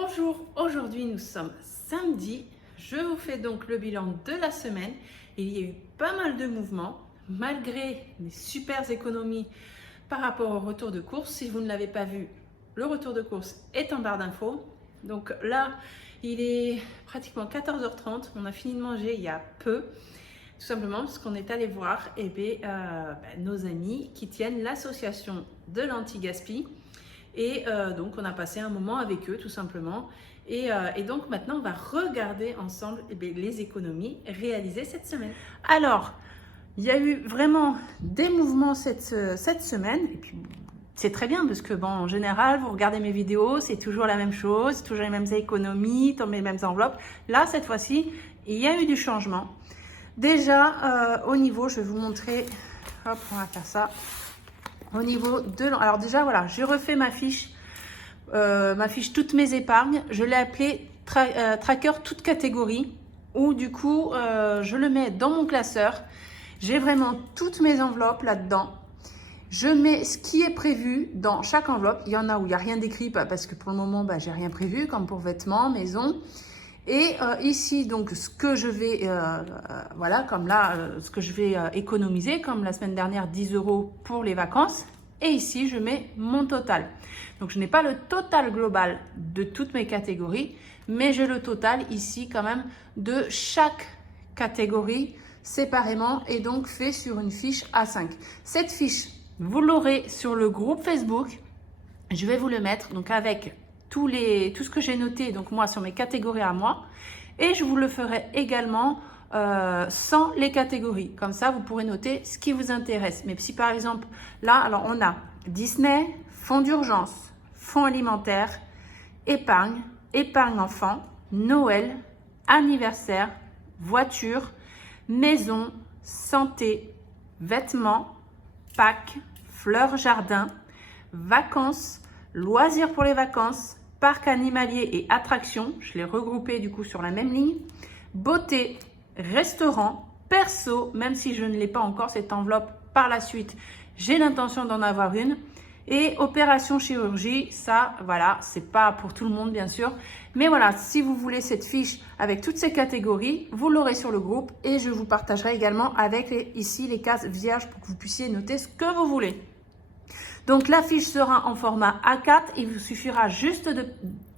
Bonjour, aujourd'hui nous sommes samedi. Je vous fais donc le bilan de la semaine. Il y a eu pas mal de mouvements malgré les super économies par rapport au retour de course. Si vous ne l'avez pas vu, le retour de course est en barre d'infos. Donc là, il est pratiquement 14h30. On a fini de manger il y a peu. Tout simplement parce qu'on est allé voir nos amis qui tiennent l'association de l'anti-gaspi. Et donc, on a passé un moment avec eux, tout simplement. Et donc, maintenant, on va regarder ensemble les économies réalisées cette semaine. Alors, il y a eu vraiment des mouvements cette semaine. Et puis, c'est très bien parce que, bon, en général, vous regardez mes vidéos, c'est toujours la même chose, toujours les mêmes économies, dans les mêmes enveloppes. Là, cette fois-ci, il y a eu du changement. Déjà, au niveau, je vais vous montrer, hop, on va faire ça. Au niveau de... Alors déjà, voilà, j'ai refait ma fiche toutes mes épargnes. Je l'ai appelée Tracker toute catégorie, où du coup, je le mets dans mon classeur. J'ai vraiment toutes mes enveloppes là-dedans. Je mets ce qui est prévu dans chaque enveloppe. Il y en a où il n'y a rien d'écrit, parce que pour le moment, j'ai rien prévu, comme pour vêtements, maison. Et ici, donc, ce que je vais, ce que je vais économiser, comme la semaine dernière, 10 € pour les vacances. Et ici, je mets mon total. Donc, je n'ai pas le total global de toutes mes catégories, mais j'ai le total ici quand même de chaque catégorie séparément et donc fait sur une fiche A5. Cette fiche, vous l'aurez sur le groupe Facebook. Je vais vous le mettre donc avec tout ce que j'ai noté, donc moi sur mes catégories à moi, et je vous le ferai également sans les catégories. Comme ça, vous pourrez noter ce qui vous intéresse. Mais si par exemple, là, alors on a Disney, fonds d'urgence, fonds alimentaire, épargne, épargne enfant, Noël, anniversaire, voiture, maison, santé, vêtements, Pâques, fleurs jardin, vacances, loisirs pour les vacances, parc animalier et attractions, je l'ai regroupé du coup sur la même ligne, beauté, restaurant, perso, même si je ne l'ai pas encore cette enveloppe par la suite, j'ai l'intention d'en avoir une, et opération chirurgie, ça voilà, c'est pas pour tout le monde bien sûr, mais voilà, si vous voulez cette fiche avec toutes ces catégories, vous l'aurez sur le groupe et je vous partagerai également avec ici les cases vierges pour que vous puissiez noter ce que vous voulez. Donc, la fiche sera en format A4. Il vous suffira juste de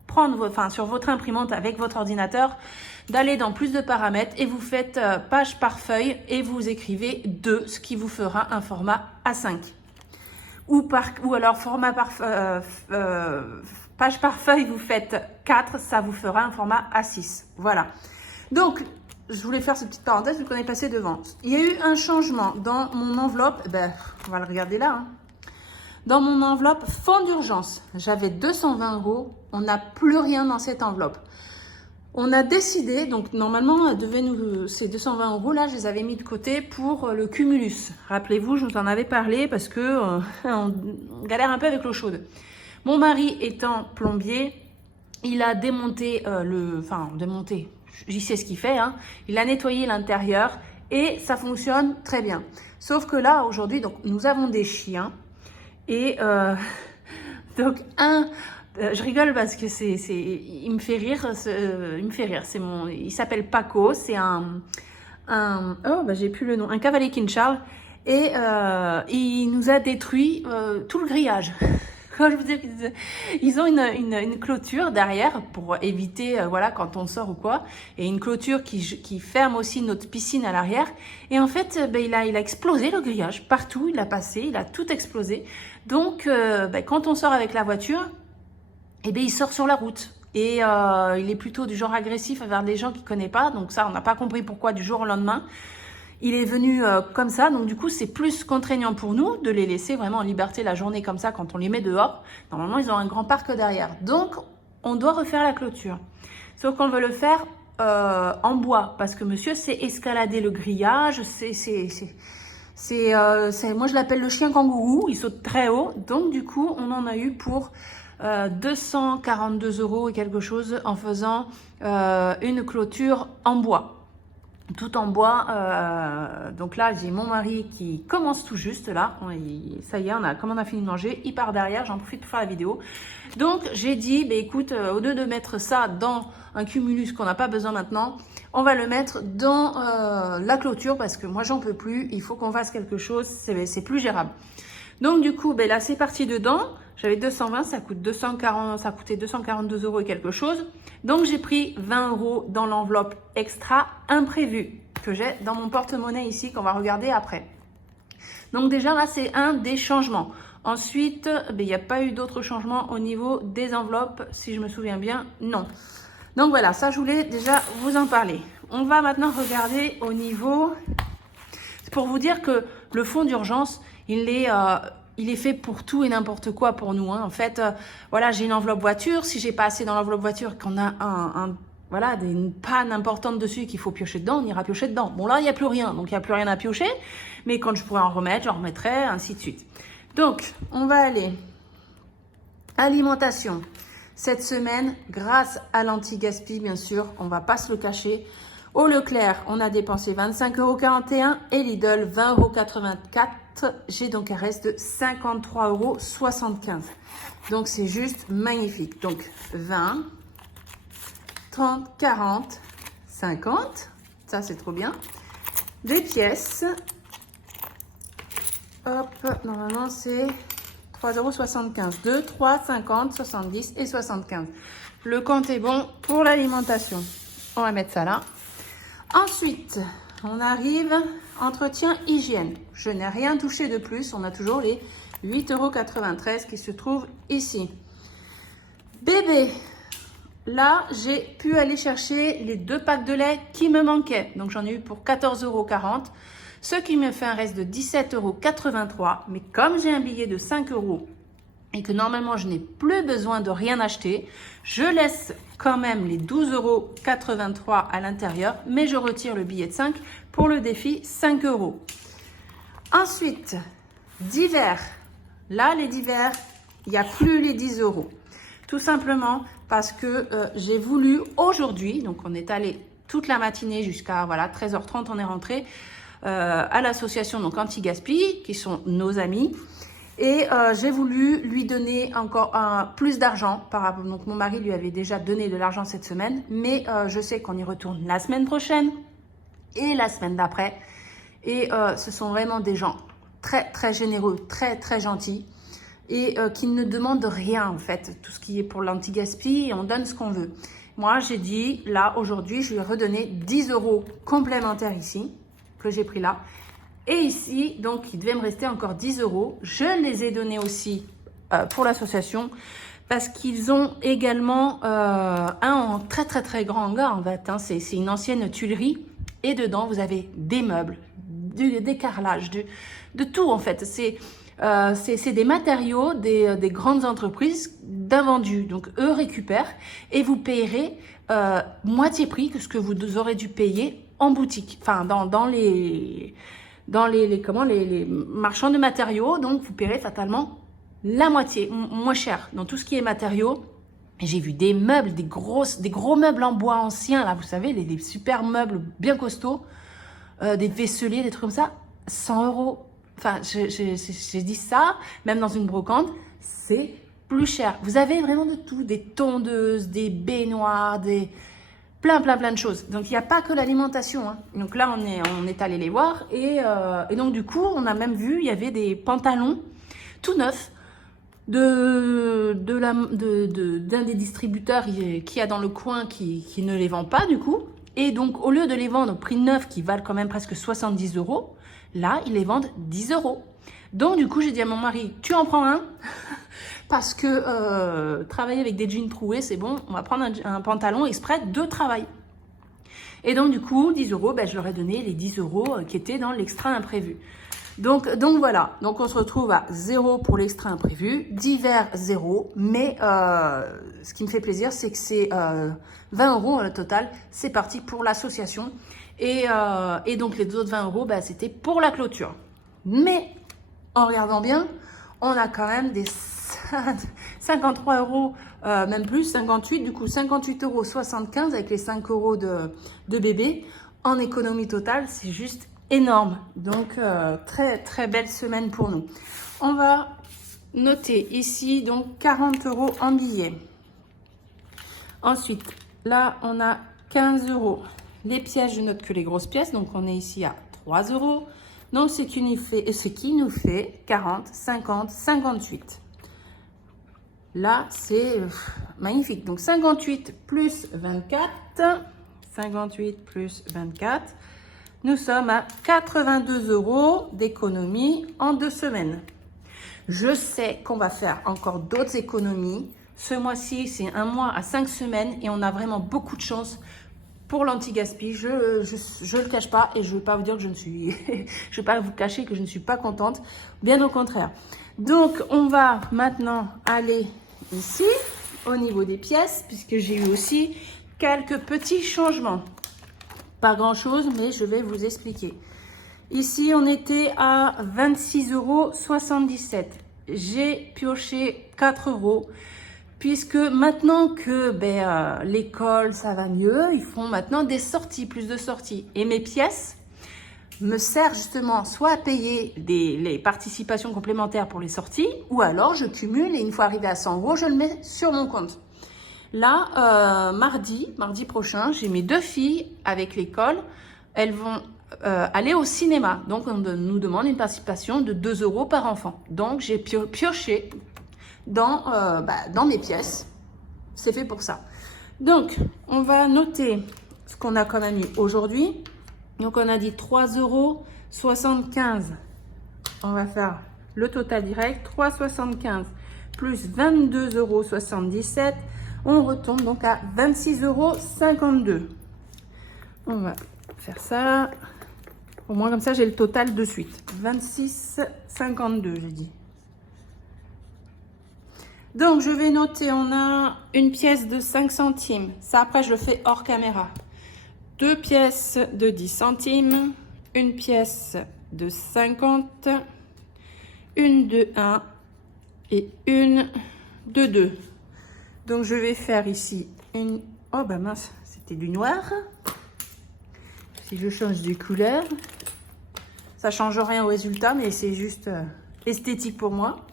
prendre sur votre imprimante avec votre ordinateur, d'aller dans plus de paramètres et vous faites page par feuille et vous écrivez 2, ce qui vous fera un format A5. Ou alors format page par feuille, vous faites 4, ça vous fera un format A6. Voilà. Donc, je voulais faire cette petite parenthèse vu qu'on est passé devant. Il y a eu un changement dans mon enveloppe. On va le regarder là. Hein. Dans mon enveloppe fonds d'urgence, j'avais 220 €. On n'a plus rien dans cette enveloppe. On a décidé, donc normalement, ces 220 € là, je les avais mis de côté pour le cumulus. Rappelez-vous, je vous en avais parlé parce que on galère un peu avec l'eau chaude. Mon mari étant plombier, il a démonté j'y sais ce qu'il fait, hein. Il a nettoyé l'intérieur et ça fonctionne très bien. Sauf que là, aujourd'hui, donc nous avons des chiens. Et donc je rigole parce que il me fait rire. Il s'appelle Paco. C'est j'ai plus le nom. Un cavalier King Charles. Et il nous a détruit tout le grillage. Quand je vous dis, ils ont une clôture derrière pour éviter, quand on sort ou quoi, et une clôture qui ferme aussi notre piscine à l'arrière. Et en fait, il a explosé le grillage partout, il a tout explosé. Donc, quand on sort avec la voiture, il sort sur la route. Et il est plutôt du genre agressif envers les gens qu'il connaît pas. Donc ça, on n'a pas compris pourquoi du jour au lendemain. Il est venu comme ça, donc du coup, c'est plus contraignant pour nous de les laisser vraiment en liberté la journée comme ça quand on les met dehors. Normalement, ils ont un grand parc derrière. Donc, on doit refaire la clôture. Sauf qu'on veut le faire en bois parce que monsieur sait escalader le grillage. Moi, je l'appelle le chien kangourou. Il saute très haut. Donc, du coup, on en a eu pour 242 € et quelque chose en faisant une clôture en bois. tout en bois. Donc là, j'ai mon mari qui commence tout juste là. Ça y est, comme on a fini de manger, il part derrière. J'en profite pour faire la vidéo. Donc j'ai dit, bah, écoute, au lieu de mettre ça dans un cumulus qu'on n'a pas besoin maintenant, on va le mettre dans la clôture parce que moi, j'en peux plus. Il faut qu'on fasse quelque chose. C'est plus gérable. Donc du coup, ben là, c'est parti dedans. J'avais 220, ça coûtait 242 euros et quelque chose. Donc j'ai pris 20 euros dans l'enveloppe extra imprévu que j'ai dans mon porte-monnaie ici, qu'on va regarder après. Donc déjà là, c'est un des changements. Ensuite, ben, il n'y a pas eu d'autres changements au niveau des enveloppes, si je me souviens bien, non. Donc voilà, ça je voulais déjà vous en parler. On va maintenant regarder au niveau... C'est pour vous dire que le fonds d'urgence, il est fait pour tout et n'importe quoi pour nous. Hein. En fait, voilà, j'ai une enveloppe voiture. Si j'ai pas assez dans l'enveloppe voiture, qu'on a voilà, une panne importante dessus qu'il faut piocher dedans, on ira piocher dedans. Bon, là, il n'y a plus rien, donc il n'y a plus rien à piocher. Mais quand je pourrais en remettre, j'en remettrai, ainsi de suite. Donc, on va aller alimentation. Cette semaine, grâce à l'anti-gaspi, bien sûr, on va pas se le cacher. Au Leclerc, on a dépensé 25,41 € et Lidl 20,84 €. J'ai donc un reste de 53,75 €. Donc, c'est juste magnifique. Donc, 20, 30, 40, 50. Ça, c'est trop bien. Des pièces. Hop, normalement, c'est 3,75 €. 2, 3, 50, 70 et 75. Le compte est bon pour l'alimentation. On va mettre ça là. Ensuite, on arrive, entretien hygiène. Je n'ai rien touché de plus. On a toujours les 8,93 € qui se trouvent ici. Bébé, là, j'ai pu aller chercher les 2 packs de lait qui me manquaient. Donc, j'en ai eu pour 14,40 €, ce qui me fait un reste de 17,83 €. Mais comme j'ai un billet de 5 € et que normalement, je n'ai plus besoin de rien acheter, je laisse quand même les 12,83 € à l'intérieur, mais je retire le billet de 5 pour le défi 5 €. Ensuite, divers. Là, les divers, il n'y a plus les 10 €. Tout simplement parce que j'ai voulu aujourd'hui, donc on est allé toute la matinée jusqu'à 13h30, on est rentré à l'association donc Anti-Gaspi, qui sont nos amis. Et j'ai voulu lui donner encore plus d'argent. Donc mon mari lui avait déjà donné de l'argent cette semaine, mais je sais qu'on y retourne la semaine prochaine et la semaine d'après. Et ce sont vraiment des gens très très généreux, très très gentils et qui ne demandent rien en fait. Tout ce qui est pour l'anti-gaspi, on donne ce qu'on veut. Moi j'ai dit là aujourd'hui, je lui ai redonné 10 € complémentaires ici que j'ai pris là. Et ici, donc, il devait me rester encore 10 €. Je les ai donnés aussi pour l'association parce qu'ils ont également un en très, très, très grand hangar, en fait. Hein. C'est une ancienne tuilerie. Et dedans, vous avez des meubles, des carrelages, de tout, en fait. C'est des matériaux des grandes entreprises d'invendus. Donc, eux récupèrent et vous payerez moitié prix que ce que vous aurez dû payer en boutique. Enfin, dans les marchands de matériaux, donc vous paierez fatalement la moitié, moins cher dans tout ce qui est matériaux. J'ai vu des meubles, des gros meubles en bois anciens, là, vous savez, les super meubles bien costauds, des vaisseliers, des trucs comme ça, 100 €. Enfin, j'ai dit ça, même dans une brocante, c'est plus cher. Vous avez vraiment de tout, des tondeuses, des baignoires, plein de choses. Donc, il n'y a pas que l'alimentation. Hein. Donc là, on est allé les voir. Et donc, du coup, on a même vu, il y avait des pantalons tout neufs d'un des distributeurs qui a dans le coin qui ne les vend pas, du coup. Et donc, au lieu de les vendre au prix neuf, qui valent quand même presque 70 €, là, ils les vendent 10 €. Donc, du coup, j'ai dit à mon mari, tu en prends un parce que travailler avec des jeans troués, c'est bon, on va prendre un pantalon exprès de travail. Et donc, du coup, 10 €, ben, je leur ai donné les 10 € qui étaient dans l'extra imprévu. Donc voilà, donc on se retrouve à 0 pour l'extra imprévu, divers 0, mais ce qui me fait plaisir, c'est que c'est 20 € au total, c'est parti pour l'association. Et donc les autres 20 €, ben, c'était pour la clôture. Mais en regardant bien, on a quand même des 53 €, même plus, 58, du coup 58,75 € avec les 5 € de bébé. en économie totale, c'est juste énorme. Donc, très, très belle semaine pour nous. On va noter ici, donc, 40 € en billets. Ensuite, là, on a 15 €. Les pièces, je note que les grosses pièces, donc on est ici à 3 €. Donc, ce qui nous fait 40, 50, 58. Là, c'est magnifique. Donc, 58 plus 24. 58 plus 24. Nous sommes à 82 € d'économie en 2 semaines. Je sais qu'on va faire encore d'autres économies. Ce mois-ci, c'est un mois à 5 semaines et on a vraiment beaucoup de chance pour l'anti-gaspi. Je le cache pas et je ne vais pas vous dire que je ne suis... je ne vais pas vous cacher que je ne suis pas contente. Bien au contraire. Donc, on va maintenant aller ici, au niveau des pièces, puisque j'ai eu aussi quelques petits changements. Pas grand-chose, mais je vais vous expliquer. Ici, on était à 26,77 €. J'ai pioché 4 €, puisque maintenant que l'école, ça va mieux, ils font maintenant des sorties, plus de sorties. Et mes pièces me servent justement soit à payer les participations complémentaires pour les sorties, ou alors je cumule et une fois arrivé à 100 €, je le mets sur mon compte. Là, mardi prochain, j'ai mes 2 filles avec l'école. Elles vont aller au cinéma. Donc, on nous demande une participation de 2 € par enfant. Donc, j'ai pioché dans mes pièces. C'est fait pour ça. Donc, on va noter ce qu'on a quand même eu aujourd'hui. Donc, on a dit 3,75 €. On va faire le total direct. 3,75 € plus 22,77 €. On retombe donc à 26,52 €. On va faire ça. Au moins, comme ça, j'ai le total de suite. 26,52, j'ai dit. Donc, je vais noter, on a une pièce de 5 centimes. Ça, après, je le fais hors caméra. 2 pièces de 10 centimes. Une pièce de 50. Une de 1 et une de 2. Donc, je vais faire ici une... Oh, bah mince, c'était du noir. Si je change de couleur, ça change rien au résultat, mais c'est juste esthétique pour moi.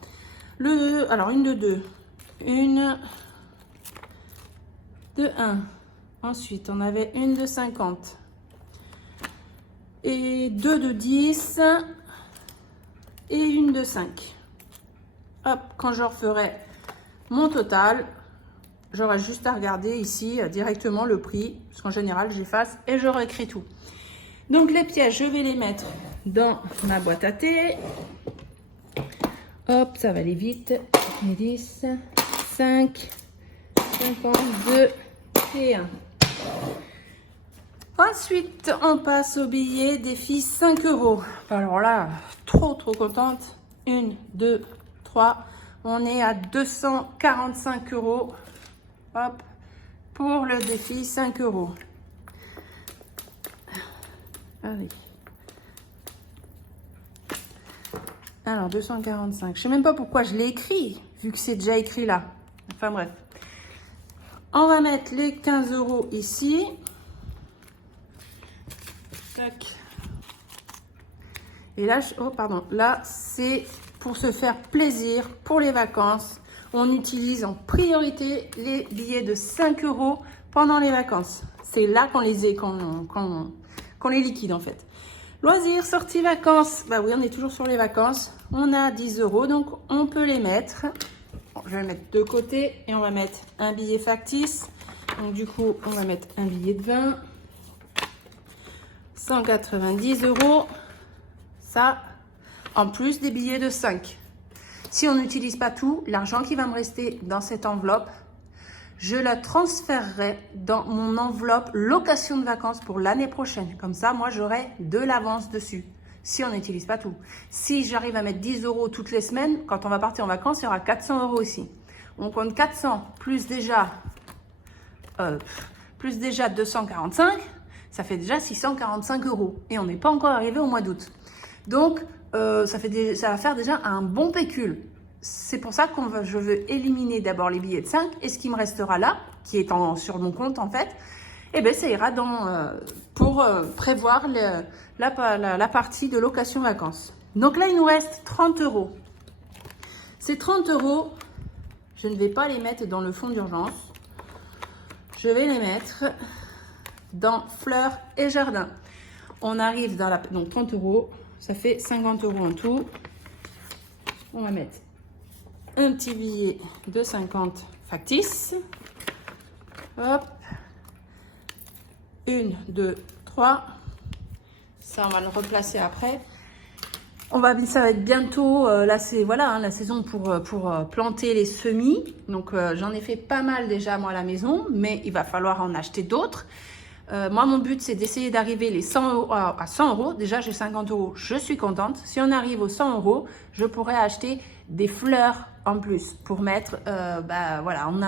Alors, une de 2. Une de 1. Ensuite, on avait une de 50. Et 2 de 10. Et une de 5. Hop, quand je referai mon total... J'aurai juste à regarder ici directement le prix, parce qu'en général, j'efface et je réécris tout. Donc, les pièces, je vais les mettre dans ma boîte à thé. Hop, ça va aller vite. 10, 5, 52 et 1. Ensuite, on passe au billet des filles 5 €. Alors là, trop contente. 1, 2, 3. On est à 245 €. Hop, pour le défi 5 €. Allez. Alors 245. Je sais même pas pourquoi je l'ai écrit, vu que c'est déjà écrit là. Enfin bref. On va mettre les 15 € ici. Tac. Et là, là c'est pour se faire plaisir pour les vacances. On utilise en priorité les billets de 5 € pendant les vacances. C'est là qu'on les liquide en fait. Loisirs, sorties, vacances. Bah oui, on est toujours sur les vacances. On a 10 €, donc on peut les mettre. Bon, je vais le mettre de côté et on va mettre un billet factice. Donc du coup, on va mettre un billet de 20. 190 €. Ça, en plus des billets de 5. Si on n'utilise pas tout, l'argent qui va me rester dans cette enveloppe, je la transférerai dans mon enveloppe location de vacances pour l'année prochaine. Comme ça, moi, j'aurai de l'avance dessus, si on n'utilise pas tout. Si j'arrive à mettre 10 € toutes les semaines, quand on va partir en vacances, il y aura 400 € aussi. On compte 400 plus déjà 245, ça fait déjà 645 €. Et on n'est pas encore arrivé au mois d'août. Donc, ça va faire déjà un bon pécule. C'est pour ça que je veux éliminer d'abord les billets de 5 et ce qui me restera là, qui est sur mon compte en fait. et bien ça ira pour prévoir la partie de location vacances. Donc là, il nous reste 30 euros. Ces 30 euros, je ne vais pas les mettre dans le fonds d'urgence. Je vais les mettre dans fleurs et jardin. On arrive dans donc 30 euros, ça fait 50 euros en tout. On va mettre un petit billet de 50 factice. Hop. 1, 2, 3. Ça, on va le replacer après. Ça va être bientôt, là c'est voilà, hein, la saison pour planter les semis. Donc j'en ai fait pas mal déjà moi à la maison, mais il va falloir en acheter d'autres. Moi mon but c'est d'essayer d'arriver les 100 euros, à 100 euros. Déjà j'ai 50 euros, je suis contente. Si on arrive aux 100 euros, je pourrais acheter des fleurs en plus pour mettre, voilà, on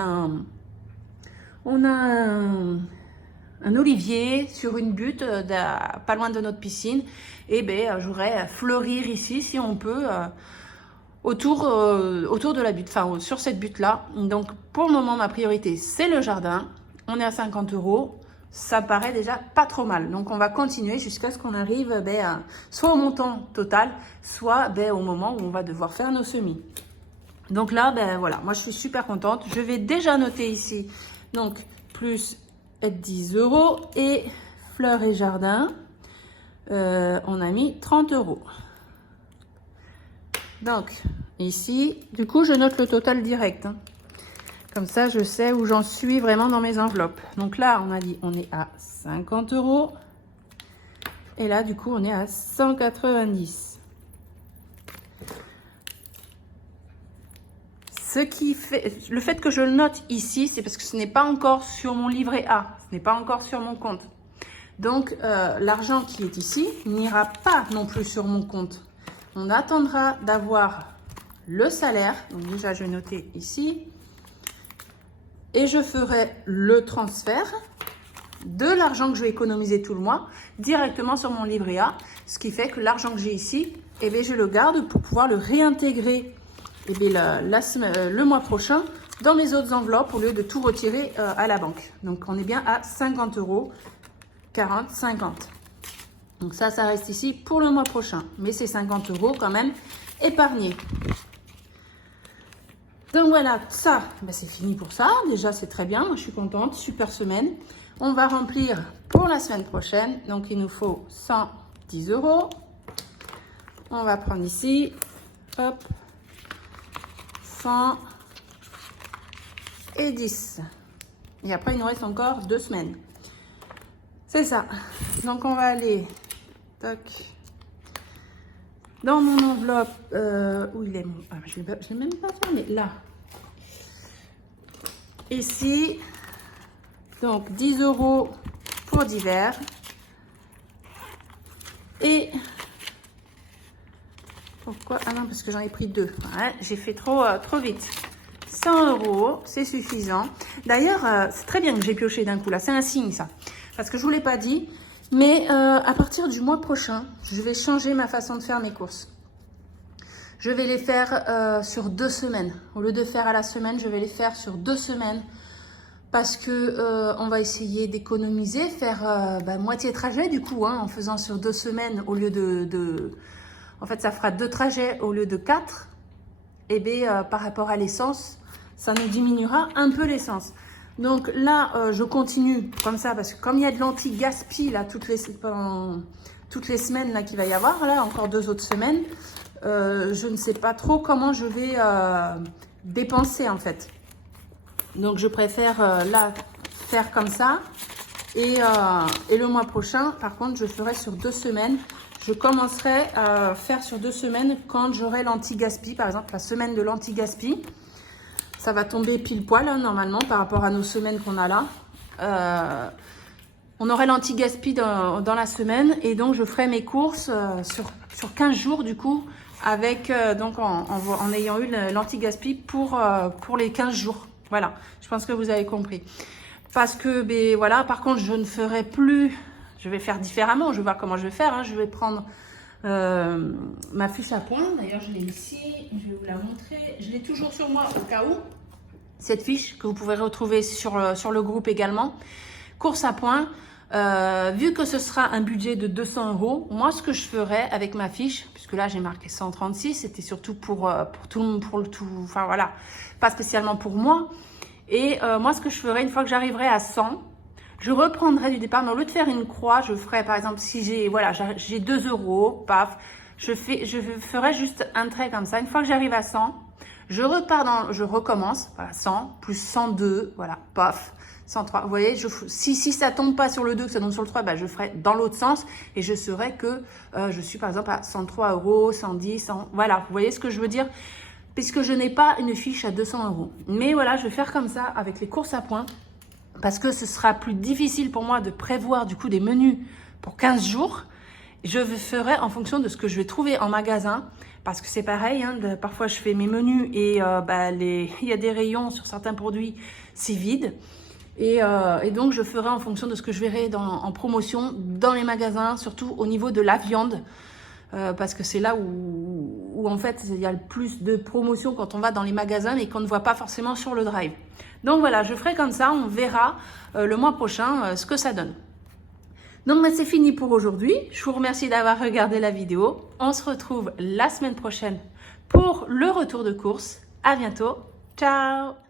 a un olivier sur une butte pas loin de notre piscine, et j'aurais fleurir ici si on peut autour de la butte, enfin sur cette butte là. Donc pour le moment ma priorité c'est le jardin. On est à 50 euros, ça paraît déjà pas trop mal. Donc on va continuer jusqu'à ce qu'on arrive soit au montant total, soit au moment où on va devoir faire nos semis. Donc là voilà, moi je suis super contente. Je vais déjà noter ici donc plus 10 euros, et fleurs et jardin, on a mis 30 euros. Donc ici, du coup, je note le total direct. Hein. Comme ça, je sais où j'en suis vraiment dans mes enveloppes. Donc là, on a dit on est à 50 euros. Et là, du coup, on est à 190. Le fait que je le note ici, c'est parce que ce n'est pas encore sur mon livret A, ce n'est pas encore sur mon compte. Donc, l'argent qui est ici n'ira pas non plus sur mon compte. On attendra d'avoir le salaire. Donc déjà, je vais noter ici. Et je ferai le transfert de l'argent que je vais économiser tout le mois directement sur mon livret A. Ce qui fait que l'argent que j'ai ici, je le garde pour pouvoir le réintégrer le mois prochain dans mes autres enveloppes au lieu de tout retirer à la banque. Donc on est bien à 50 euros, 40, 50. Donc ça reste ici pour le mois prochain. Mais c'est 50 euros quand même épargnés. Donc voilà, ça, c'est fini pour ça. Déjà, c'est très bien. Moi, je suis contente. Super semaine. On va remplir pour la semaine prochaine. Donc, il nous faut 110 euros. On va prendre ici. Hop. 100 et 10. Et après, il nous reste encore 2 semaines. C'est ça. Donc, on va aller toc, dans mon enveloppe. Où il est mon... je ne l'ai même pas fait, mais là. Ici. Donc, 10 euros pour divers. Et... Pourquoi? Ah non, parce que j'en ai pris 2. Ouais, j'ai fait trop vite. 100 euros, c'est suffisant. D'ailleurs, c'est très bien que j'ai pioché d'un coup là. C'est un signe, ça. Parce que je ne vous l'ai pas dit. Mais à partir du mois prochain, je vais changer ma façon de faire mes courses. Je vais les faire sur 2 semaines. Au lieu de faire à la semaine, je vais les faire sur 2 semaines. Parce que on va essayer d'économiser, faire moitié trajet du coup, hein, en faisant sur 2 semaines au lieu de... En fait, ça fera 2 trajets au lieu de 4. Et par rapport à l'essence, ça nous diminuera un peu l'essence. Donc là, je continue comme ça parce que comme il y a de l'anti-gaspi là toutes les semaines là qu'il va y avoir, là encore 2 autres semaines, je ne sais pas trop comment je vais dépenser en fait. Donc je préfère là faire comme ça et le mois prochain, par contre, je ferai sur 2 semaines. Je commencerai à faire sur 2 semaines quand j'aurai l'anti-gaspi, par exemple la semaine de l'anti-gaspi. Ça va tomber pile poil hein, normalement par rapport à nos semaines qu'on a là. On aurait l'anti-gaspi dans la semaine et donc je ferai mes courses sur 15 jours du coup avec donc en ayant eu l'anti-gaspi pour les 15 jours. Voilà, je pense que vous avez compris. Parce que voilà, par contre je ne ferai plus, je vais faire différemment, je vais voir comment je vais faire. Hein. Je vais prendre ma fiche à points, d'ailleurs je l'ai ici, je vais vous la montrer. Je l'ai toujours sur moi au cas où. Cette fiche que vous pouvez retrouver sur le groupe également. course à points, vu que ce sera un budget de 200 €, moi ce que je ferais avec ma fiche, puisque là j'ai marqué 136, c'était surtout pour tout le monde, enfin voilà, pas spécialement pour moi. Et moi ce que je ferais, une fois que j'arriverai à 100, je reprendrai du départ, mais au lieu de faire une croix, je ferai par exemple si j'ai 2 €, paf, je ferai juste un trait comme ça. Une fois que j'arrive à 100, je recommence, voilà, 100 plus 102, voilà, paf, 103. Vous voyez, si ça tombe pas sur le 2, que ça tombe sur le 3, bah, je ferai dans l'autre sens et je saurai que je suis par exemple à 103 €, 110, 100, voilà, vous voyez ce que je veux dire? Puisque je n'ai pas une fiche à 200 €. Mais voilà, je vais faire comme ça avec les courses à points parce que ce sera plus difficile pour moi de prévoir du coup des menus pour 15 jours. Je ferai en fonction de ce que je vais trouver en magasin. Parce que c'est pareil, hein, parfois je fais mes menus et il y a des rayons sur certains produits, c'est vide. Et donc je ferai en fonction de ce que je verrai en promotion dans les magasins, surtout au niveau de la viande. Parce que c'est là où en fait il y a le plus de promotions quand on va dans les magasins mais qu'on ne voit pas forcément sur le drive. Donc voilà, je ferai comme ça, on verra le mois prochain ce que ça donne. Donc c'est fini pour aujourd'hui. Je vous remercie d'avoir regardé la vidéo. On se retrouve la semaine prochaine pour le retour de course. À bientôt. Ciao!